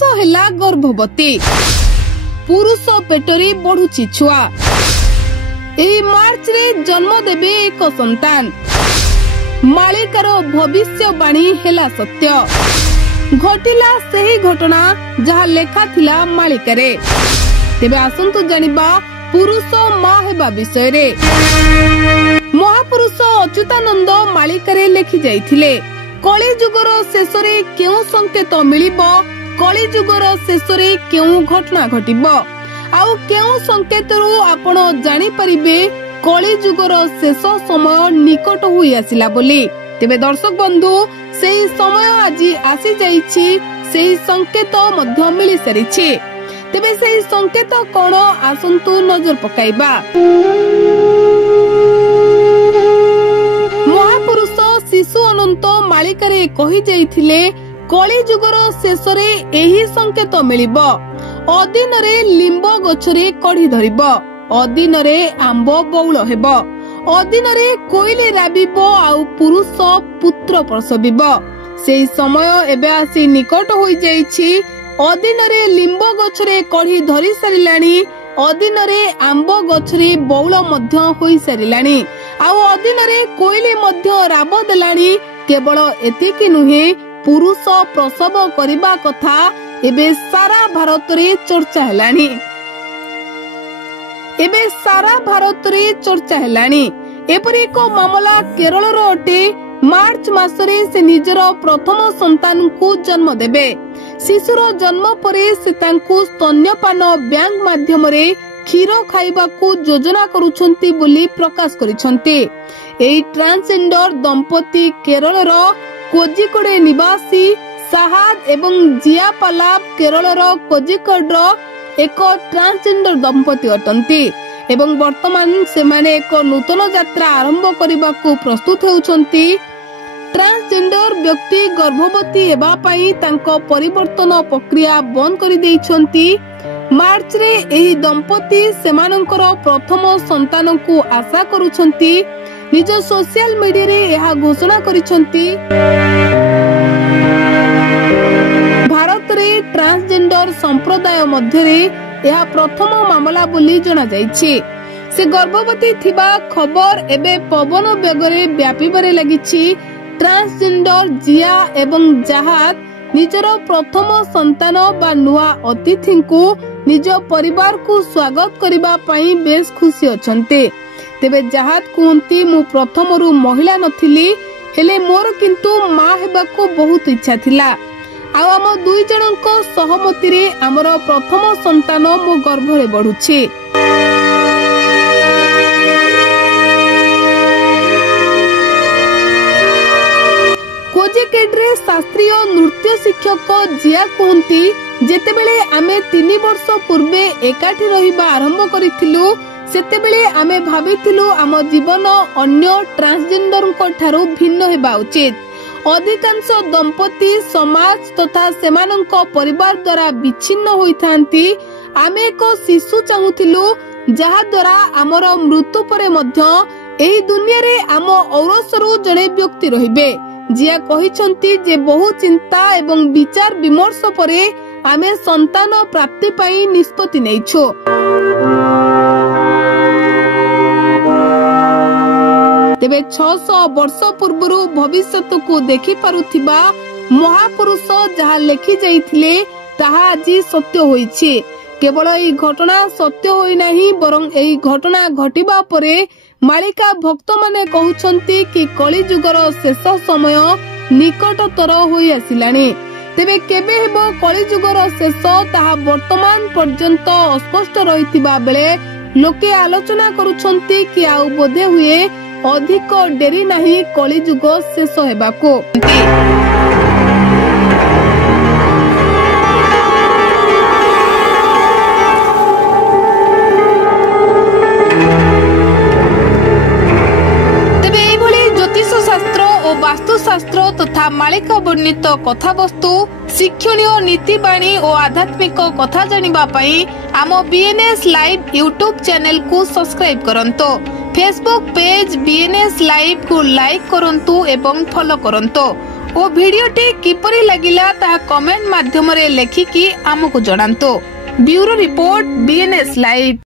पुरुष हेला गर्भवती पुरुष पेटरी बढ़ुची छुआ एही मार्च रे जन्म देबे एक संतान मालिकार भविष्यवाणी हेला सत्य घटिला सही घटना जहा लेखा थिला मालिकारे। तेबे आसंतु जानिबा पुरुष मां हेबा विषय रे। महापुरुष अच्युतानंद मालिकारे लेखि जाइथिले कली जुगर शेष रे केउ संकेत मिलिबो कली जुगर शेष रे केउ घटना घटिबो आउ केउ संकेतरू आपण जानि परिबे कली जुगर शेष समय निकट होई आसिला बोली। तेबे दर्शक बंधु सेही समय आज आसी जाइछि सेही संकेत मध्य मिलि सारिछि। तेबे सेही संकेत कोन आसंतु नजर पकाइबा। महापुरुष शिशु अनंत मालिकारे कहि जाइथिले कली जुगर शेष रे एही संकेत मिलिबो अदिन रे लिंब गछरे कढी धरिबो अदिन रे आंब बौल हेबो अदिन रे कोइले राबिबो आउ पुरुष पुत्र प्रसविबो। सेही समय एबे आसी निकट होई जाइछि अदिन रे लिंब गछरे कढी धरि सारिलानी अदिन रे आंब गछरे बौल मध्य होई सारिलानी आउ अदिन रे कोइले मध्य राब देलानी। केवल एतिकी नुहे पुरुष प्रसव करिबा कथा एबे सारा भारत रे चर्चा हेलानी एबे सारा भारत रे चर्चा हेलानी। एपरि एक मामला केरल रो अटे। मार्च मासरे से निजर प्रथम संतान को जन्म देबे शिशुर जन्म परे से तांकु स्तन्यपान बैंक माध्यम रे क्षीर खाइबा को योजना करूछंती बोली प्रकाश करिसंती। एई ट्रांसजेंडर दंपति केरल रो कोजिकोडे निवासी साहाद एवं जियापाला केरल रो कोजिकोड रो एक ट्रांसजेंडर दंपति अटंती एवं वर्तमान से माने एक नूतन यात्रा आरंभ करबा को प्रस्तुत होउछंती। ट्रांसजेंडर व्यक्ति गर्भवती हेबा पई तांको परिवर्तन प्रक्रिया बंद करि दैछंती। मार्च रे एही दंपति सेमानंकर प्रथम संतान को आशा करूछंती। निज सोशल मीडिया रे एहा घोषणा करिछंती। भारत रे ट्रांसजेंडर संप्रदाय मध्य रे यह प्रथम मामला बोली जना जाइछि। से गर्भवती थिबा खबर एबे पवन बेगरे व्यापीबारे लागिछि। ट्रांसजेंडर जिया एवं जहाद निजर प्रथम संतान बा नुआ अतिथि को निज परिवार को स्वागत करिबा पई बेस खुशी अछंते। तेबे जहाद कहंती मु प्रथमरु महिला नथिली हेले मोर किंतु मां हेबा को बहुत इच्छा थिला आउ आम दुई जनक सहमति रे आमर प्रथम संतान मो गर्भरे बढ़ुछि। कोजिकोड रे शास्त्रीय नृत्य शिक्षक जिया कहंती जेतेबेले आमे 3 वर्ष पूर्वे एकाठी रहिबा आरंभ करिथिलु सेतेबेले आमे भाबिथिलु आम जीवन अन्य ट्रांसजेंडर को ठारू भिन्न हेबा उचित। अधिकांश दंपति समाज तथा सेमानंक परिवार द्वारा विच्छिन्न होइथांती। आमे एक शिशु चाहुथिलु जहा द्वारा आमर मृत्यु परे मध्य एही दुनिया रे आम औरसरु जणे व्यक्ति रहिबे। जिया कहिसंती जे बहु चिंता एवं विचार विमर्श परे आमे संतान प्राप्ति पई निष्पत्ति नेइछु। तेबे 600 वर्ष पूर्वरु भविष्यत को देखि पारुथिबा महापुरुष जहा लेखि जाइथिले ताहा आज सत्य होइछि। केवल एही घटना सत्य होई नाही बरं एही घटना घटिबा परे मालिका भक्त माने कहउछंती कि कली जुगर शेष समय निकटतर होई आसिलानी। तेबे केबे हेबो कली जुगर शेष ताहा वर्तमान पर्यंत अस्पष्ट रहिथिबा बेले लोके आलोचना करूछंती कि आउ बोधे हुए अधिक डेरी नहीं कली जुग शेष हेबाको। तेबे एभली ज्योतिष शास्त्र और वास्तुशास्त्र तथा मालिका वर्णित कथावस्तु शिक्षणीय नीतिबाणी और आध्यात्मिक कथा जानिबा पई आम बीएनएस लाइव यूट्यूब चैनल को सब्सक्राइब करंतो। फेसबुक पेज बीएनएस लाइव को लाइक करंतु एवं फॉलो करंतो। ଓ ଭିଡିଓଟି କିପରି ଲାଗିଲା ତାହା କମେଣ୍ଟ ମାଧ୍ୟମରେ ଲେଖିକି ଆମକୁ ଜଣାନ୍ତୁ। Bureau report BNS live.